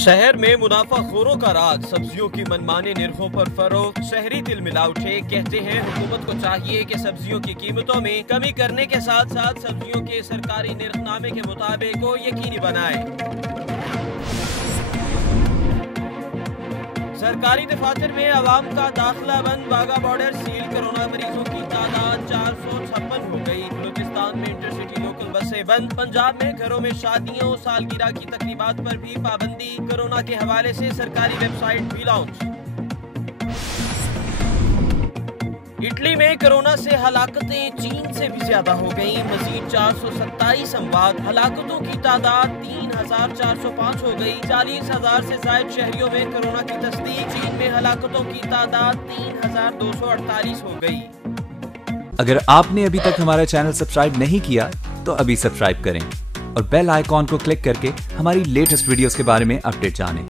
शहर में मुनाफाखोरों का राज, सब्जियों की मनमाने निर्खों पर फरोख्त, शहरी दिल मिला उठे। कहते हैं हुकूमत को चाहिए कि सब्जियों की कीमतों में कमी करने के साथ साथ सब्जियों के सरकारी निर्खनामे के मुताबिक को यकीनी बनाए। सरकारी दफातर में अवाम का दाखिला बंद, वाघा बॉर्डर सील, कोरोना मरीजों की तादाद 456 हो गई। बलूचिस्तान में इंटरसिटी लोकल बसें बंद, पंजाब में घरों में शादियों सालगिरह की तकरीबात पर भी पाबंदी। कोरोना के हवाले से सरकारी वेबसाइट भी लॉन्च। इटली में कोरोना से हलाकतें चीन से भी ज्यादा हो गई। मजीद 427 अमवात, हलाकतों की तादाद 3405 हो गई। 40,000 से ज्यादा शहरियों में कोरोना की तस्दीक। चीन में हलाकतों की तादाद 3248 हो गई। अगर आपने अभी तक हमारा चैनल सब्सक्राइब नहीं किया तो अभी सब्सक्राइब करें और बेल आइकॉन को क्लिक करके हमारी लेटेस्ट वीडियोस के बारे में अपडेट जानें।